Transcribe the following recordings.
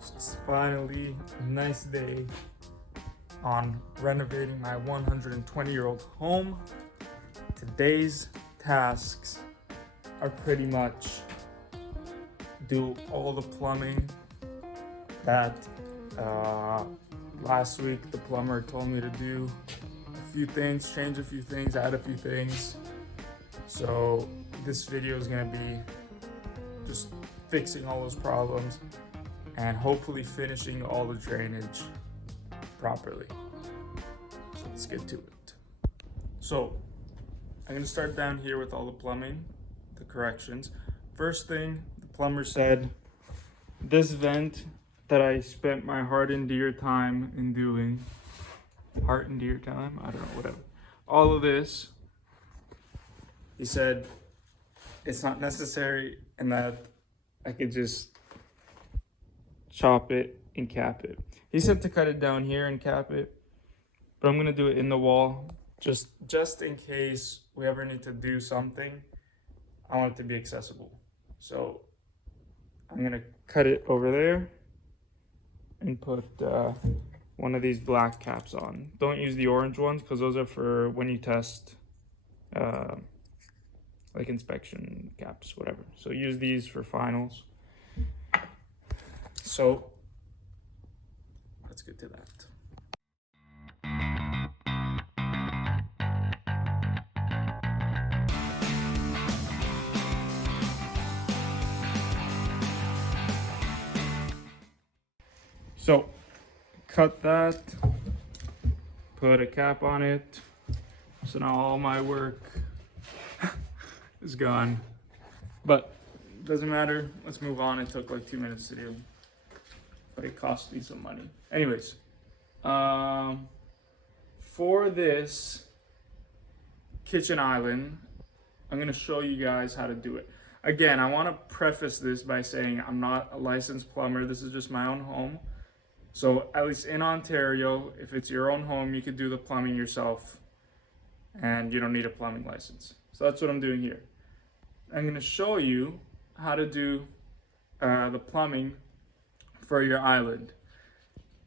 It's finally a nice day on renovating my 120-year-old home. Today's tasks are pretty much do all the plumbing that last week the plumber told me to do. A few things, change a few things, add a few things. So this video is gonna be just fixing all those problems and hopefully finishing all the drainage properly. So let's get to it. So I'm gonna start down here with all the plumbing, the corrections. First thing, the plumber said, this vent that I spent my heart and dear time in doing, heart and dear time, I don't know, whatever. All of this, he said, it's not necessary and that I could just chop it and cap it. He said to cut it down here and cap it, but I'm gonna do it in the wall just in case we ever need to do something. I want it to be accessible. So I'm gonna cut it over there and put one of these black caps on. Don't use the orange ones because those are for when you test like inspection caps, whatever. So use these for finals. So let's get to that. So cut that, put a cap on it. So now all my work is gone, but doesn't matter. Let's move on. It took like 2 minutes to do, but it cost me some money. Anyways, for this kitchen island, I'm gonna show you guys how to do it. Again, I want to preface this by saying I'm not a licensed plumber. This is just my own home. So at least in Ontario, if it's your own home, you could do the plumbing yourself and you don't need a plumbing license. So that's what I'm doing here. I'm going to show you how to do the plumbing for your island.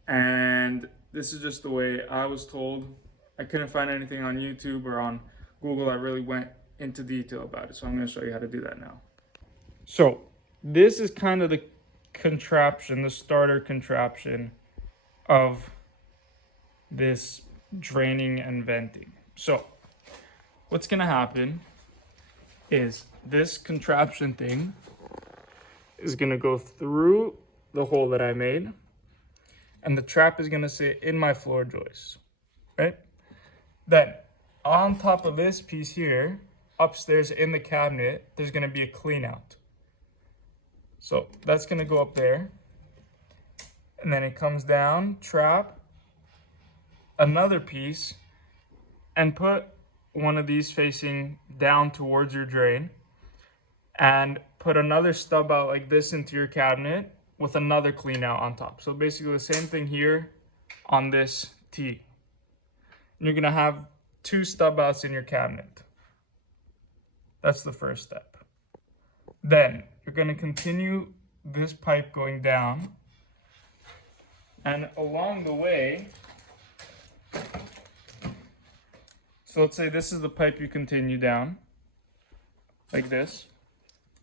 And this is just the way I was told. I couldn't find anything on YouTube or on Google that really went into detail about it. So I'm going to show you how to do that now. So this is kind of the contraption, the starter contraption of this draining and venting. So what's going to happen is this contraption thing is going to go through the hole that I made, and the trap is going to sit in my floor joist, right? Then on top of this piece here, upstairs in the cabinet, there's going to be a clean out. So that's going to go up there, and then it comes down, trap, another piece, and put one of these facing down towards your drain, and put another stub out like this into your cabinet with another clean out on top. So basically the same thing here on this T. And you're going to have 2 stub outs in your cabinet. That's the first step. Then you're going to continue this pipe going down, and along the way, so let's say this is the pipe you continue down like this.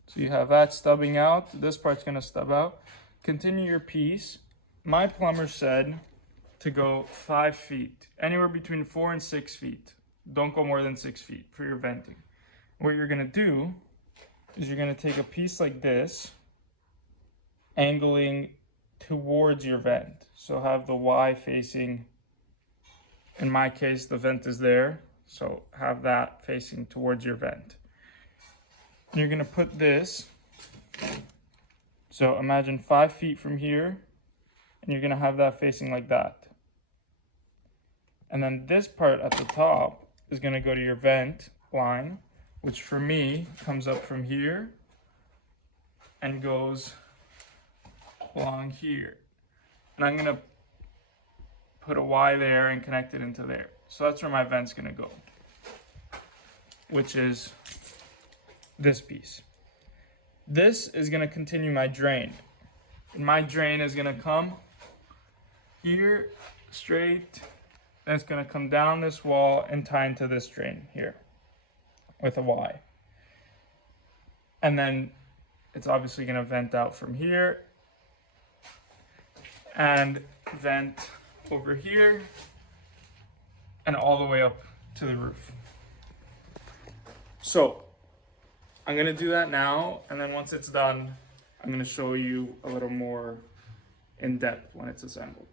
So you have that stubbing out, this part's going to stub out. Continue your piece. My plumber said to go 5 feet, anywhere between 4 and 6 feet. Don't go more than 6 feet for your venting. What you're going to do is you're going to take a piece like this, angling towards your vent. So have the Y facing, in my case, the vent is there. So have that facing towards your vent. You're going to put this, so imagine 5 feet from here, and you're going to have that facing like that. And then this part at the top is going to go to your vent line, which for me comes up from here and goes along here. And I'm going to put a Y there and connect it into there. So that's where my vent's going to go, which is this piece. This is going to continue my drain. And my drain is gonna come here, straight, then it's gonna come down this wall and tie into this drain here with a Y. And then it's obviously gonna vent out from here and vent over here and all the way up to the roof. So I'm gonna do that now, and then once it's done, I'm gonna show you a little more in depth when it's assembled.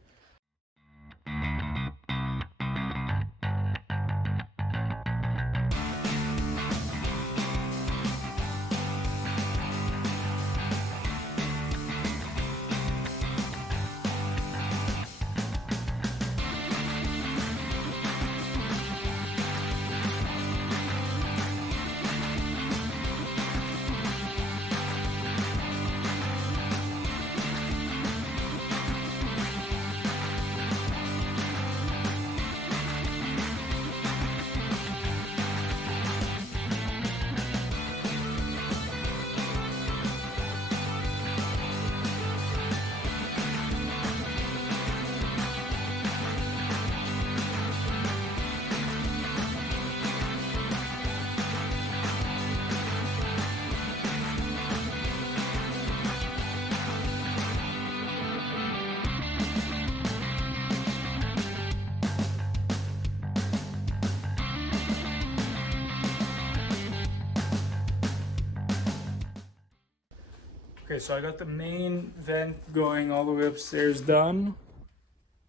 Okay, so I got the main vent going all the way upstairs done.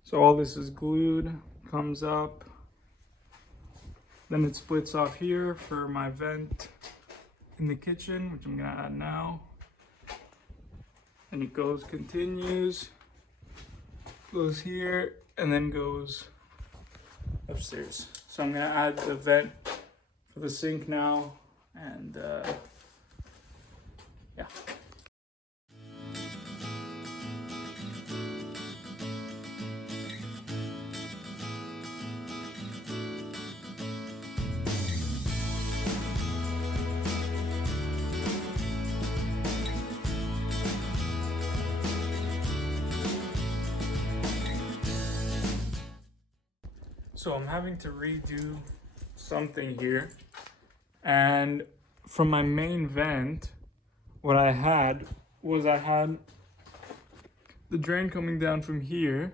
So all this is glued, comes up. Then it splits off here for my vent in the kitchen, which I'm gonna add now. And it goes, continues, goes here, and then goes upstairs. So I'm gonna add the vent for the sink now, and yeah. So I'm having to redo something here, and from my main vent, what I had was the drain coming down from here,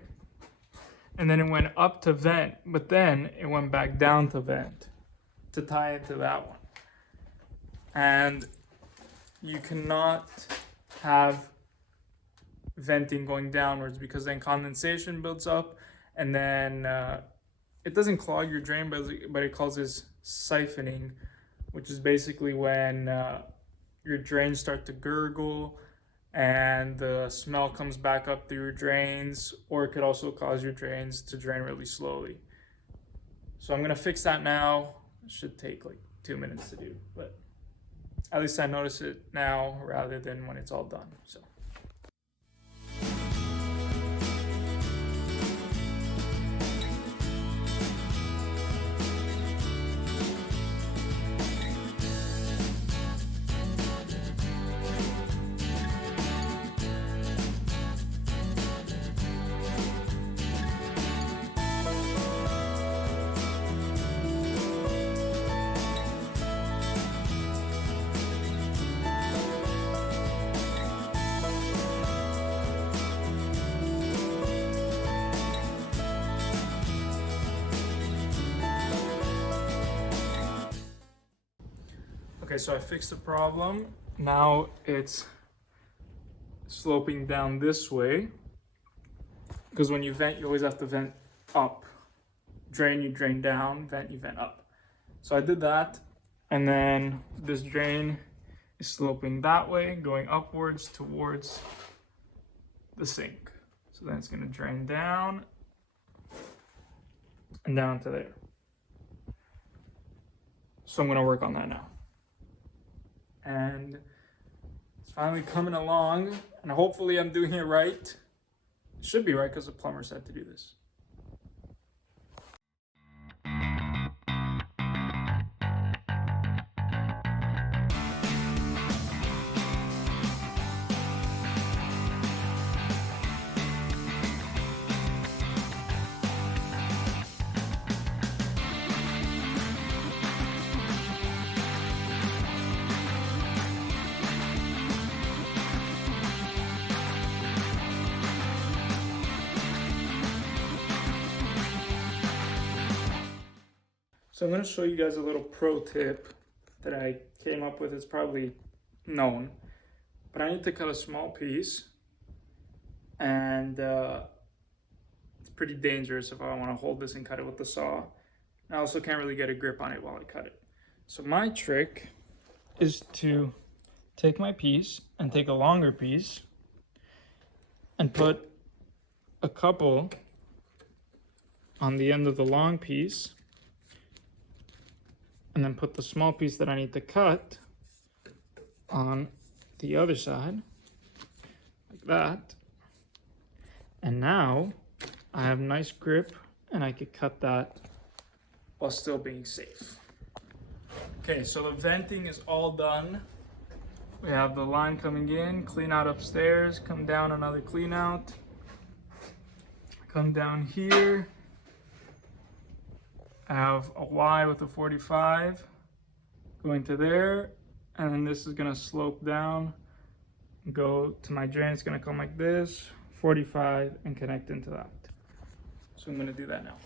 and then it went up to vent, but then it went back down to vent to tie into that one. And you cannot have venting going downwards because then condensation builds up, and then it doesn't clog your drain, but it causes siphoning, which is basically when your drains start to gurgle and the smell comes back up through your drains, or it could also cause your drains to drain really slowly. So I'm gonna fix that now. It should take like 2 minutes to do, but at least I notice it now rather than when it's all done. So. Okay, so I fixed the problem. Now it's sloping down this way, because when you vent, you always have to vent up. Drain, you drain down, vent, you vent up. So I did that, and then this drain is sloping that way, going upwards towards the sink. So then it's gonna drain down and down to there. So I'm gonna work on that now. And it's finally coming along, and hopefully I'm doing it right. It should be right because the plumber said to do this. So I'm going to show you guys a little pro tip that I came up with. It's probably known, but I need to cut a small piece, and it's pretty dangerous if I want to hold this and cut it with the saw. I also can't really get a grip on it while I cut it. So my trick is to take my piece and take a longer piece and put a couple on the end of the long piece, and then put the small piece that I need to cut on the other side, like that. And now I have nice grip and I could cut that while still being safe. Okay, so the venting is all done. We have the line coming in, clean out upstairs, come down, another clean out, come down here. I have a Y with a 45 going to there, and then this is gonna slope down, go to my drain. It's gonna come like this, 45, and connect into that. So I'm gonna do that now.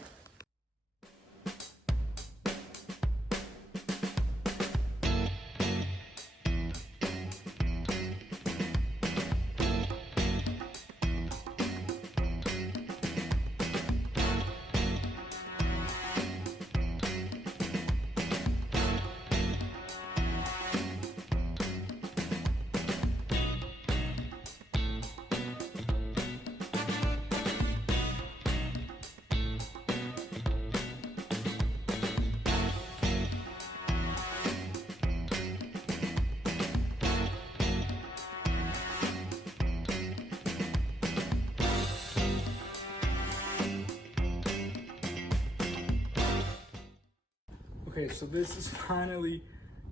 Okay, so this is finally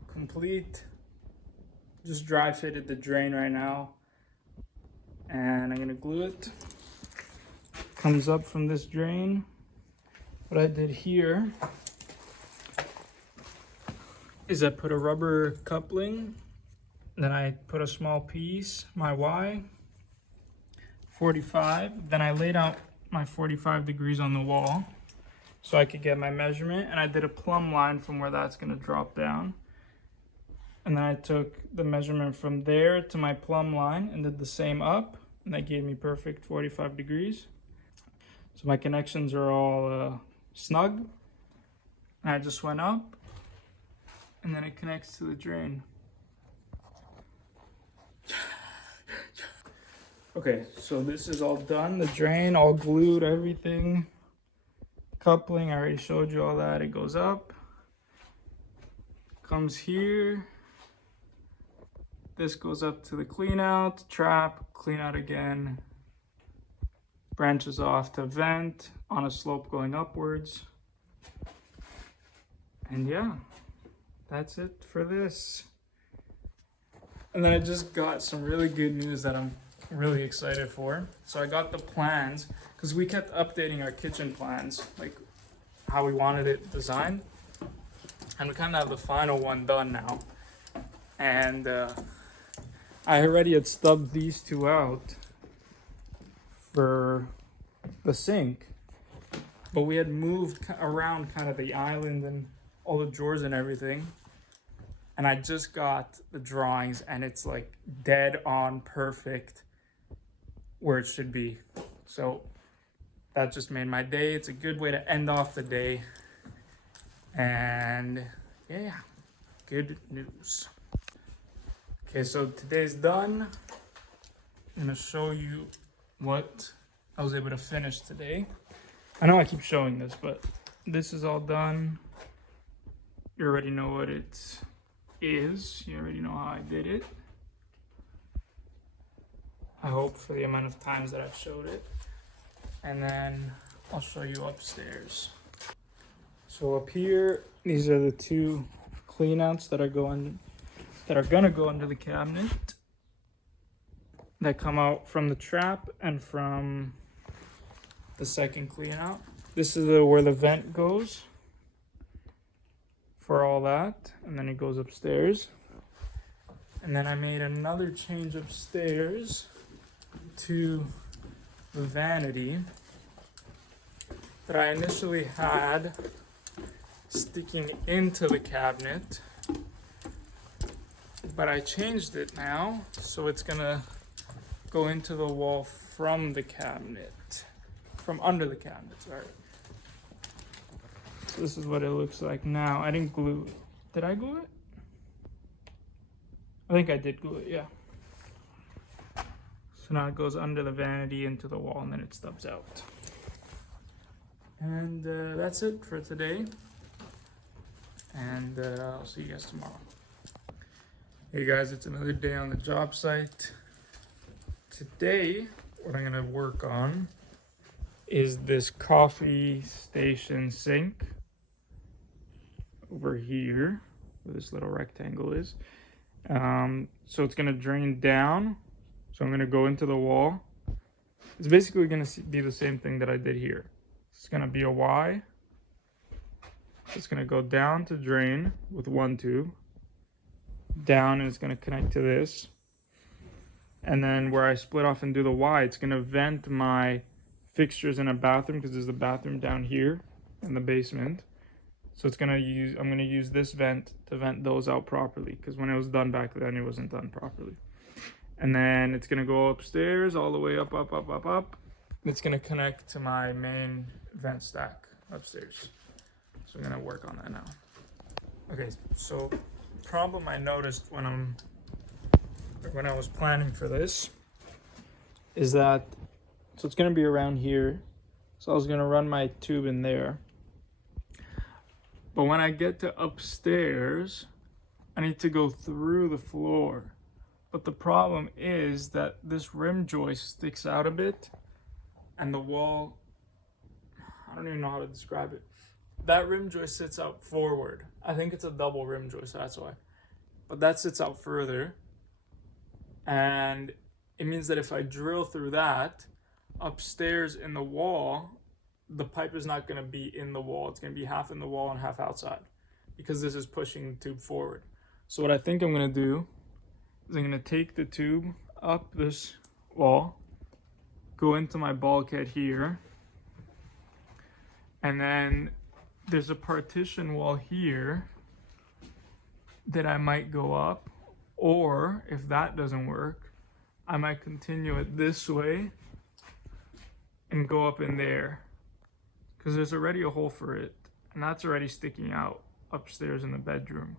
complete. Just dry fitted the drain right now, and I'm gonna glue it. Comes up from this drain. What I did here is I put a rubber coupling, then I put a small piece, my Y, 45, then I laid out my 45 degrees on the wall so I could get my measurement, and I did a plumb line from where that's gonna drop down. And then I took the measurement from there to my plumb line and did the same up, and that gave me perfect 45 degrees. So my connections are all snug, and I just went up, and then it connects to the drain. Okay, so this is all done. The drain, all glued, everything. Coupling, I already showed you all that. It goes up, comes here. This goes up to the clean out, trap, clean out again. Branches off to vent on a slope going upwards. And yeah, that's it for this. And then I just got some really good news that I'm really excited for. So I got the plans, because we kept updating our kitchen plans, like how we wanted it designed. And we kind of have the final one done now. And I already had stubbed these two out for the sink, but we had moved around kind of the island and all the drawers and everything. And I just got the drawings, and it's like dead on perfect where it should be. So that just made my day. It's a good way to end off the day. And yeah, good news. Okay, so today's done. I'm gonna show you what I was able to finish today. I know I keep showing this, but this is all done. You already know what it is. You already know how I did it. I hope, for the amount of times that I've showed it. And then I'll show you upstairs. So up here, these are the two cleanouts that are gonna go under the cabinet, that come out from the trap and from the second clean out. This is where the vent goes for all that, and then it goes upstairs. And then I made another change upstairs to the vanity that I initially had sticking into the cabinet, but I changed it now, so it's gonna go into the wall from the cabinet, from under the cabinet, sorry. So this is what it looks like now. I didn't glue it. Did I glue it? I think I did glue it, yeah. So now it goes under the vanity into the wall and then it stubs out. And that's it for today. And I'll see you guys tomorrow. Hey guys, it's another day on the job site. Today, what I'm gonna work on is this coffee station sink over here, where this little rectangle is. So it's gonna drain down. So I'm gonna go into the wall. It's basically gonna be the same thing that I did here. It's gonna be a Y. It's gonna go down to drain with one tube. Down, and it's gonna connect to this. And then where I split off and do the Y, it's gonna vent my fixtures in a bathroom, because there's a bathroom down here in the basement. So I'm gonna use this vent to vent those out properly, because when it was done back then, it wasn't done properly. And then it's gonna go upstairs all the way up. It's gonna connect to my main vent stack upstairs. So I'm gonna work on that now. Okay, so the problem I noticed when I was planning for this is that, so it's gonna be around here. So I was gonna run my tube in there. But when I get to upstairs, I need to go through the floor. But the problem is that this rim joist sticks out a bit, and the wall, I don't even know how to describe it. That rim joist sits out forward. I think it's a double rim joist, that's why. But that sits out further. And it means that if I drill through that, upstairs in the wall, the pipe is not going to be in the wall. It's going to be half in the wall and half outside, because this is pushing the tube forward. So what I think I'm going to do is I'm going to take the tube up this wall, go into my bulkhead here, and then there's a partition wall here that I might go up, or if that doesn't work, I might continue it this way and go up in there, because there's already a hole for it, and that's already sticking out upstairs in the bedroom.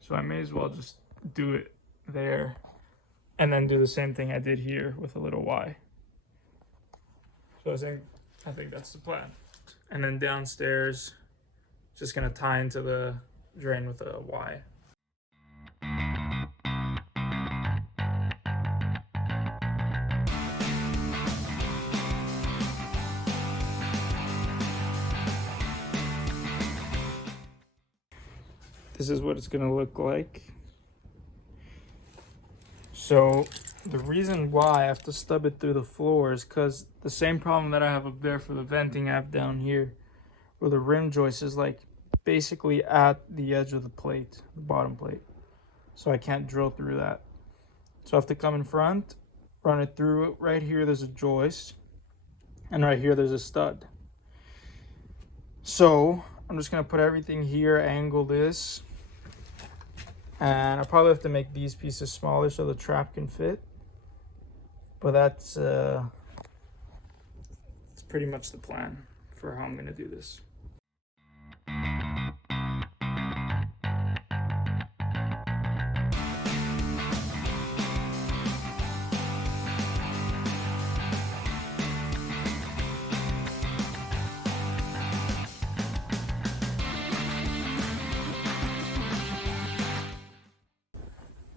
So I may as well just do it there and then do the same thing I did here with a little Y. So I think that's the plan. And then downstairs, just gonna tie into the drain with a Y. This is what it's gonna look like. So the reason why I have to stub it through the floor is because the same problem that I have up there for the venting I have down here, where the rim joist is like basically at the edge of the plate, the bottom plate. So I can't drill through that. So I have to come in front, run it through it. Right here there's a joist, and right here there's a stud. So I'm just gonna put everything here, angle this, and I probably have to make these pieces smaller so the trap can fit. But that's pretty much the plan for how I'm gonna do this.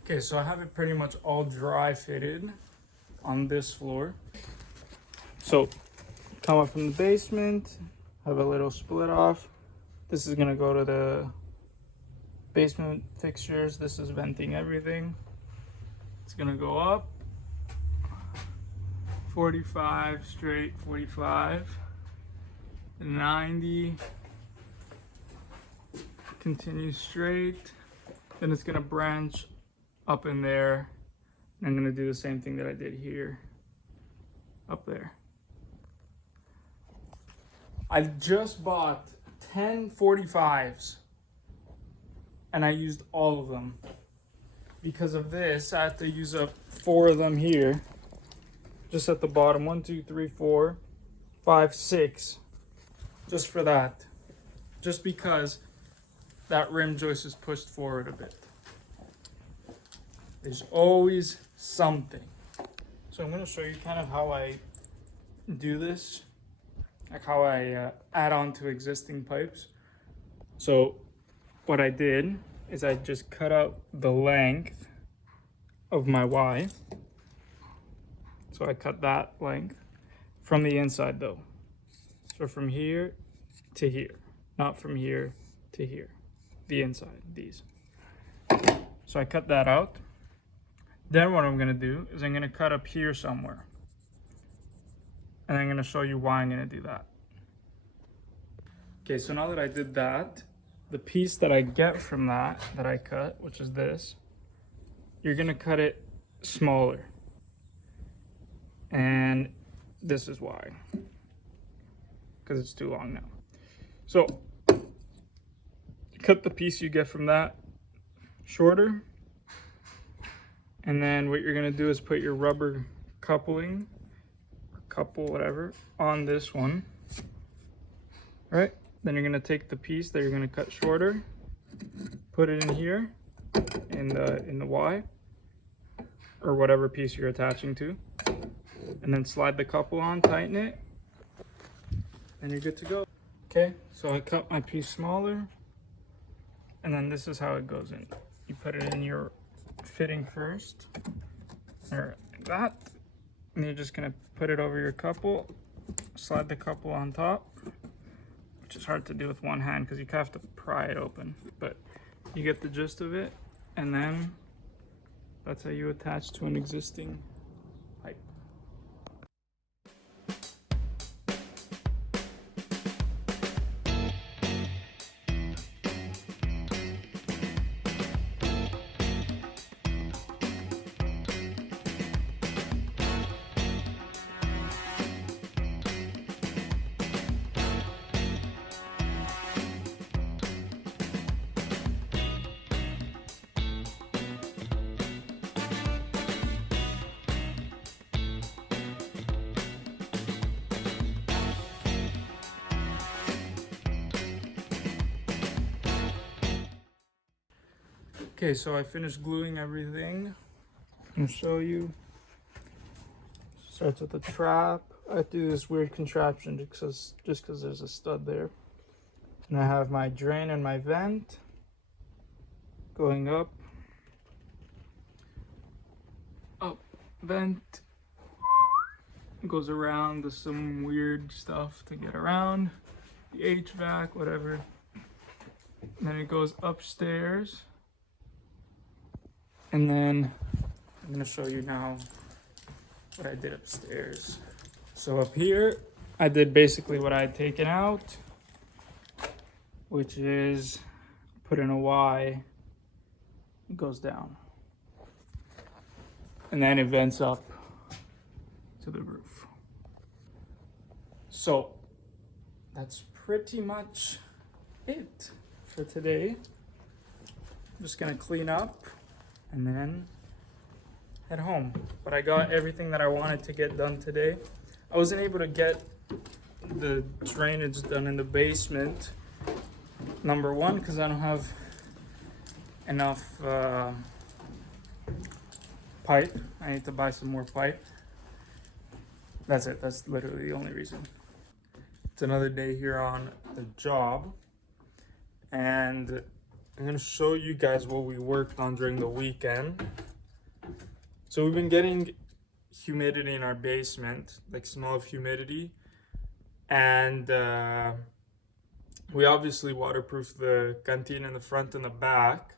Okay, so I have it pretty much all dry fitted on this floor. So come up from the basement, have a little split off. This is gonna go to the basement fixtures. This is venting everything. It's gonna go up 45 straight, 45, 90, continue straight. Then it's gonna branch up in there. I'm gonna do the same thing that I did here, up there. I just bought 10 45s and I used all of them. Because of this, I have to use up 4 of them here. Just at the bottom. 1, 2, 3, 4, 5, 6. Just for that. Just because that rim joist is pushed forward a bit. There's always something. So I'm going to show you kind of how I do this. Like how I add on to existing pipes. So what I did is I just cut out the length of my Y. So I cut that length from the inside though. So from here to here, not from here to here. The inside, these. So I cut that out. Then what I'm gonna do is I'm gonna cut up here somewhere. And I'm gonna show you why I'm gonna do that. Okay, so now that I did that, the piece that I get from that I cut, which is this, you're gonna cut it smaller. And this is why. Because it's too long now. So, cut the piece you get from that shorter. And then what you're gonna do is put your rubber coupling, whatever, on this one. Right? Then you're gonna take the piece that you're gonna cut shorter, put it in here, in the Y, or whatever piece you're attaching to, and then slide the couple on, tighten it, and you're good to go. Okay, so I cut my piece smaller, and then this is how it goes in. You put it in your fitting first, or like that, and you're just gonna put it over your couple, slide the couple on top, which is hard to do with one hand because you have to pry it open, but you get the gist of it, and then that's how you attach to an existing pipe. Okay, so I finished gluing everything. I'm gonna show you. Starts with the trap. I do this weird contraption just because there's a stud there. And I have my drain and my vent going up, vent, goes around. There's some weird stuff to get around, the HVAC, whatever. And then it goes upstairs. And then I'm gonna show you now what I did upstairs. So up here, I did basically what I had taken out, which is put in a Y, it goes down. And then it vents up to the roof. So that's pretty much it for today. I'm just gonna clean up and then head home. But I got everything that I wanted to get done today. I wasn't able to get the drainage done in the basement. Number one, because I don't have enough pipe. I need to buy some more pipe. That's it. That's literally the only reason. It's another day here on the job. And I'm gonna show you guys what we worked on during the weekend. So we've been getting humidity in our basement, like smell of humidity, and we obviously waterproofed the canteen in the front and the back,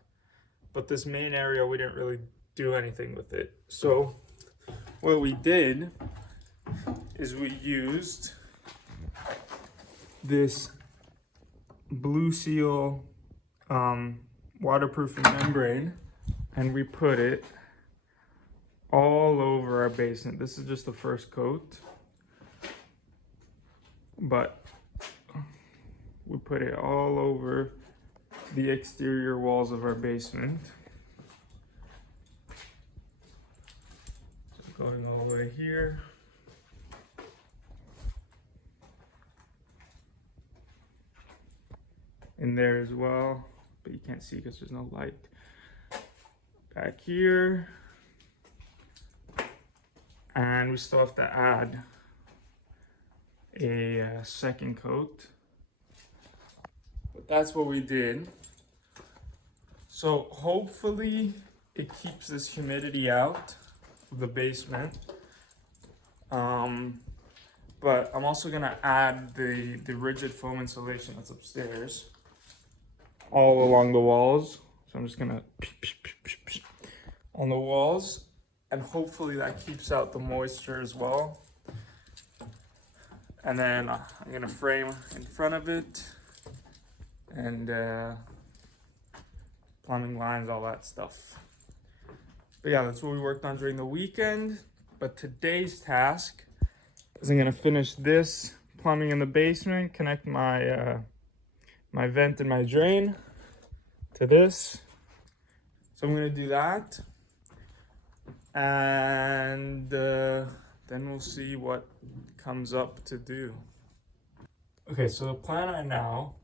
but this main area we didn't really do anything with it. So what we did is we used this Blue Seal waterproofing membrane, and we put it all over our basement. This is just the first coat, but we put it all over the exterior walls of our basement. So going all the way here. In there as well, but you can't see because there's no light. Back here. And we still have to add a second coat. But that's what we did. So hopefully it keeps this humidity out of the basement. But I'm also gonna add the rigid foam insulation that's upstairs all along the walls. So I'm just gonna on the walls, and hopefully that keeps out the moisture as well. And then I'm gonna frame in front of it and plumbing lines, all that stuff. But yeah, that's what we worked on during the weekend. But today's task is I'm gonna finish this plumbing in the basement, connect my my vent and my drain to this. So I'm gonna do that, and then we'll see what comes up to do. Okay, so the plan right now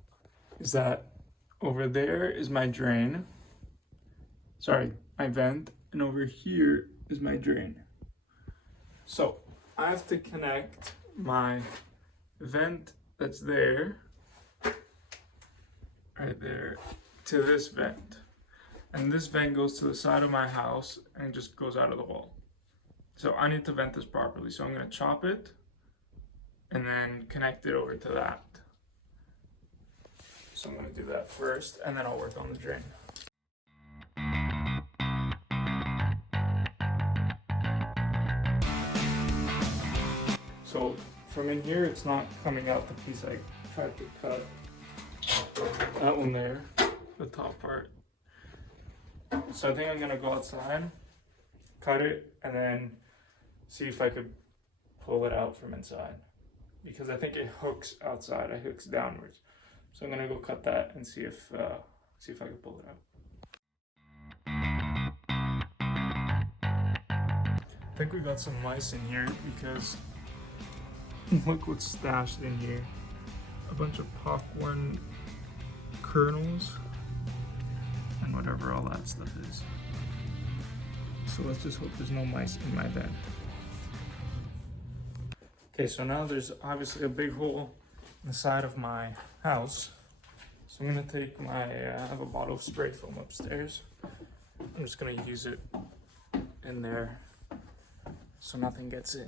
is that over there is my drain, sorry, my vent, and over here is my drain. So I have to connect my vent that's there, right there, to this vent. And this vent goes to the side of my house and just goes out of the wall. So I need to vent this properly. So I'm gonna chop it and then connect it over to that. So I'm gonna do that first, and then I'll work on the drain. So from in here, it's not coming out the piece I tried to cut. That one there, the top part. So I think I'm gonna go outside, cut it, and then see if I could pull it out from inside. Because I think it hooks outside, it hooks downwards. So I'm gonna go cut that and see if I can pull it out. I think we got some mice in here because look what's stashed in here. A bunch of popcorn kernels and whatever all that stuff is. So let's just hope there's no mice in my bed. Okay, so now there's obviously a big hole in the side of my house. So I'm gonna take my, I have a bottle of spray foam upstairs. I'm just gonna use it in there so nothing gets in.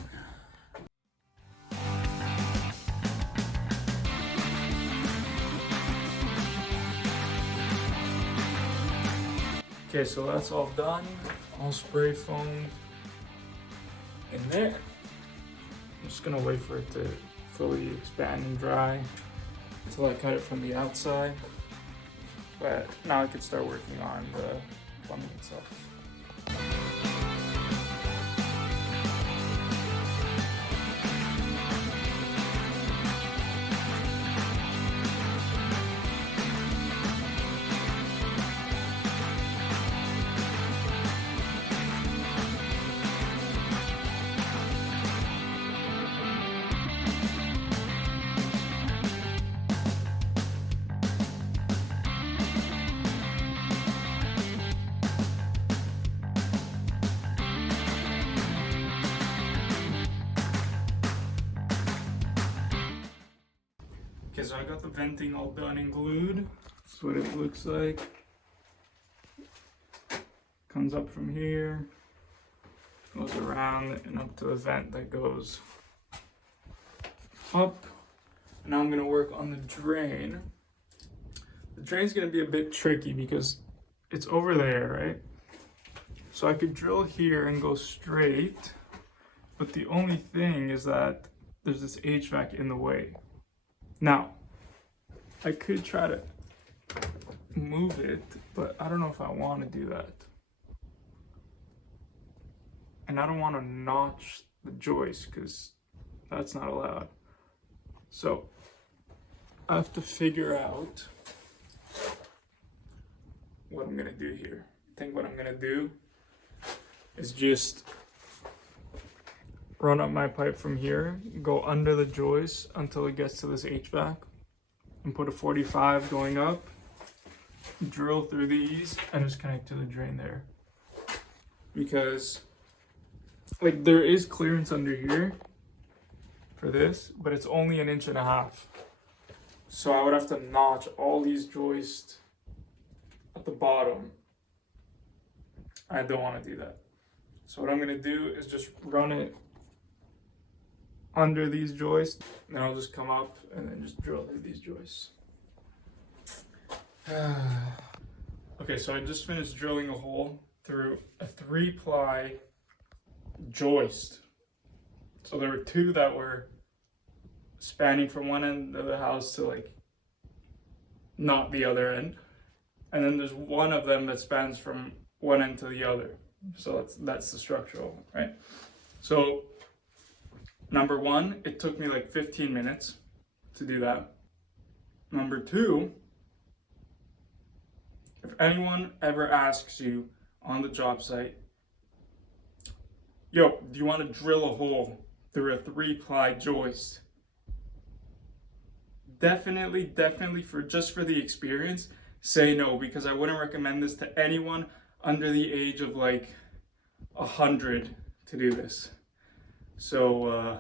Okay, so that's all done, all spray foamed in there. I'm just gonna wait for it to fully expand and dry until I cut it from the outside. But now I could start working on the plumbing itself. Okay, so I got the venting all done and glued. That's what it looks like. Comes up from here, goes around and up to the vent that goes up. And now I'm gonna work on the drain. The drain's gonna be a bit tricky because it's over there, right? So I could drill here and go straight, but the only thing is that there's this HVAC in the way. Now, I could try to move it, but I don't know if I want to do that. And I don't want to notch the joist because that's not allowed. So I have to figure out what I'm gonna do here. I think what I'm gonna do is just run up my pipe from here, go under the joist until it gets to this HVAC, and put a 45 going up, drill through these, and just connect to the drain there. Because like there is clearance under here for this, but it's only 1.5 inches. So I would have to notch all these joists at the bottom. I don't want to do that. So what I'm gonna do is just run it under these joists, and then I'll just come up and then just drill through these joists. Okay, so I just finished drilling a hole through a 3-ply joist. So there were 2 that were spanning from one end of the house to like not the other end, and then there's one of them that spans from one end to the other. So that's the structural, right? So number 1, it took me like 15 minutes to do that. Number 2, if anyone ever asks you on the job site, yo, do you want to drill a hole through a 3-ply joist? Definitely for the experience, say no, because I wouldn't recommend this to anyone under the age of like 100 to do this. So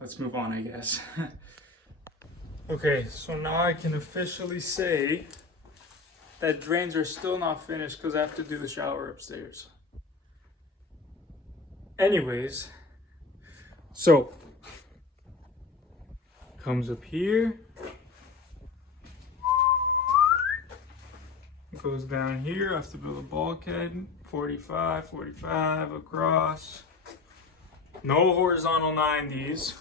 let's move on, I guess. Okay, so now I can officially say that drains are still not finished because I have to do the shower upstairs. Anyways, so comes up here, goes down here. I have to build a bulkhead, 45 across, no horizontal 90s,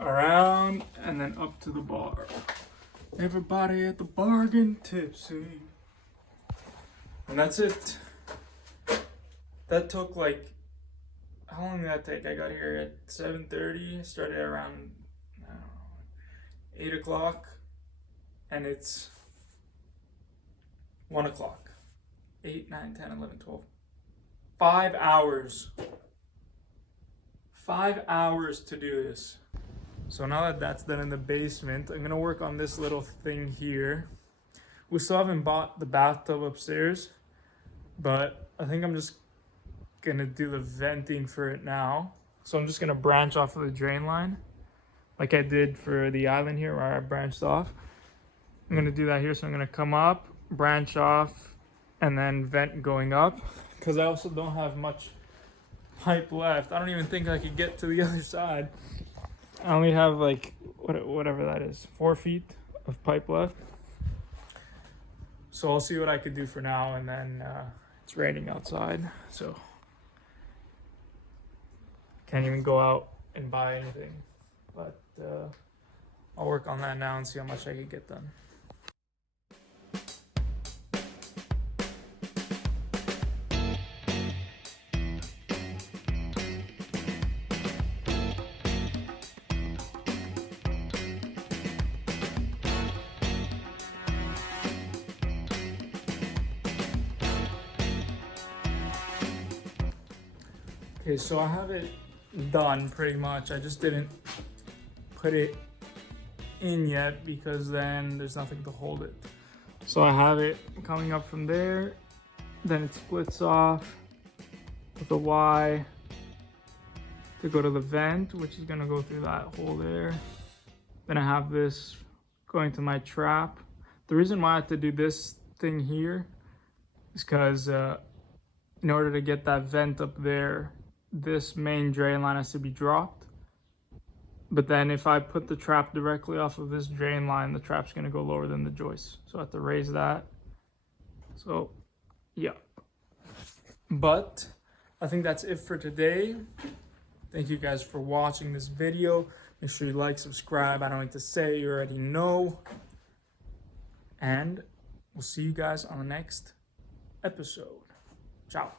around and then up to the bar. Everybody at the bar getting tipsy. And that's it. That took like, how long did that take? I got here at 7:30, started around 8 o'clock, and it's 1 o'clock. 8, 9, 10, 11, 12. 5 hours. 5 hours to do this. So now that that's done in the basement, I'm gonna work on this little thing here. We still haven't bought the bathtub upstairs, but I think I'm just gonna do the venting for it now. So I'm just gonna branch off of the drain line like I did for the island here where I branched off. I'm gonna do that here. So I'm gonna come up, branch off, and then vent going up, because I also don't have much pipe left. I don't even think I could get to the other side. I only have like whatever that is, 4 feet of pipe left. So I'll see what I could do for now, and then it's raining outside, so can't even go out and buy anything. But I'll work on that now and see how much I can get done. Okay, so I have it done pretty much. I just didn't put it in yet because then there's nothing to hold it. So I have it coming up from there, then it splits off with a Y to go to the vent, which is gonna go through that hole there. Then I have this going to my trap. The reason why I have to do this thing here is because in order to get that vent up there, this main drain line has to be dropped. But then if I put the trap directly off of this drain line, the trap's gonna go lower than the joist. So I have to raise that. So yeah. But I think that's it for today. Thank you guys for watching this video. Make sure you like, subscribe. I don't need to say, you already know. And we'll see you guys on the next episode. Ciao.